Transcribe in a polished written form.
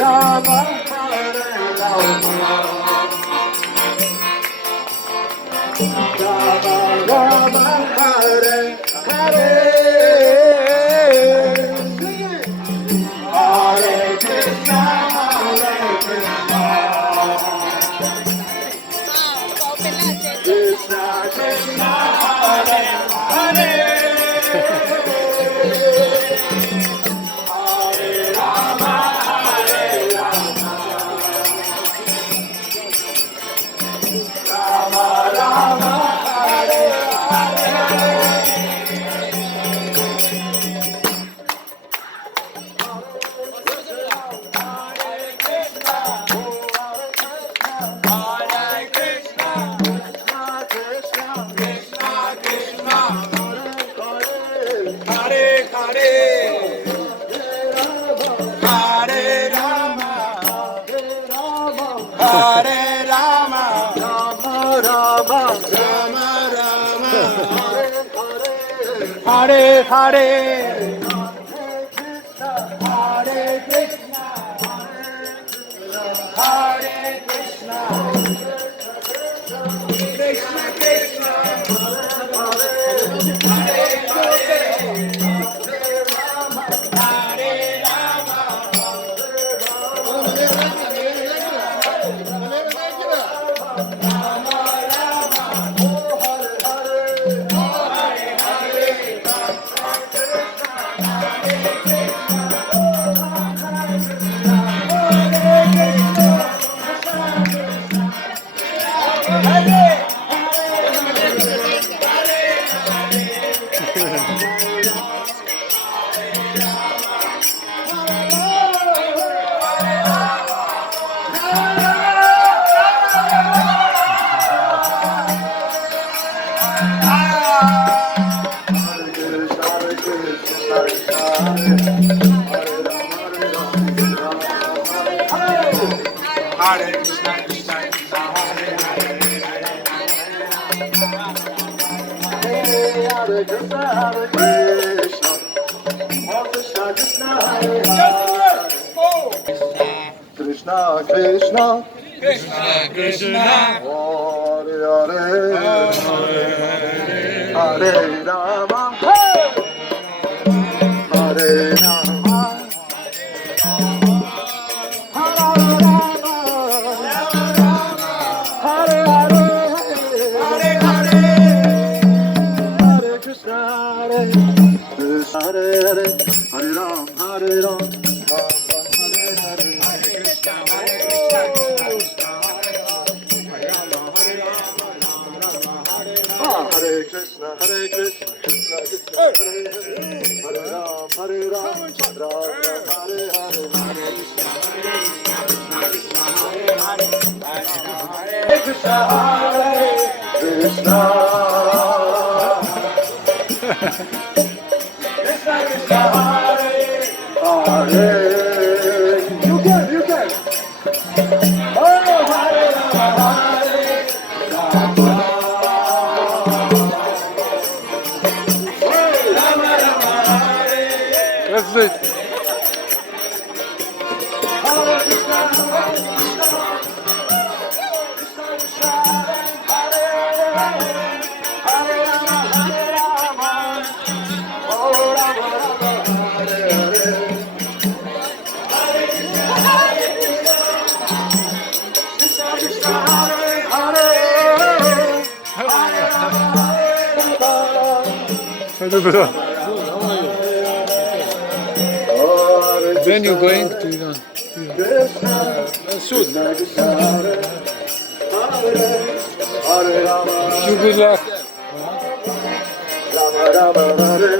Rama, Hare Rama, Rama Rama, Hare Hare, Hare Krishna, Hare Krishna, Krishna Krishna, Hare Hare, Hare Rama, Hare Rama, Rama Rama, Hare Hare Rama, Rama Rama, Rama Rama, Hare Hare, Hare Krishna, Hare Krishna, Krishna Krishna, Hare Hare, Hare Rama, Hare Krishna, Krishna Krishna, Hare Hare, Hare Krishna, Hare Krishna, Krishna Krishna, Hare Hare, Krishna Krishna, Krishna Krishna, Hare Hare, Hare Rama, Hare Rama, Hare Hare, Hare Ram, Hare Ram, Ram Ram, Hare Hare, Hare Krishna, Hare Krishna, Krishna Krishna, Hare Krishna, Krishna Krishna, Hare Hare, Hare Ram, Hare Ram, Ram Ram, Hare Hare, Hare Krishna, Hare Krishna, Krishna Krishna, Hare Hare. You can. Oh, Hare Rama, Hare Rama, Rama Rama, Hare. That's it. Hare Krishna, Hare Krishna, Krishna Krishna, Hare Hare, Hare Rama, Hare Rama, oh Rama Rama, Hare Hare. Krishna Krishna, Hare Hare, Hare Rama, Hare Rama. Hadi bro. When you going to Iran? Soon. You good luck. Rama Rama Hare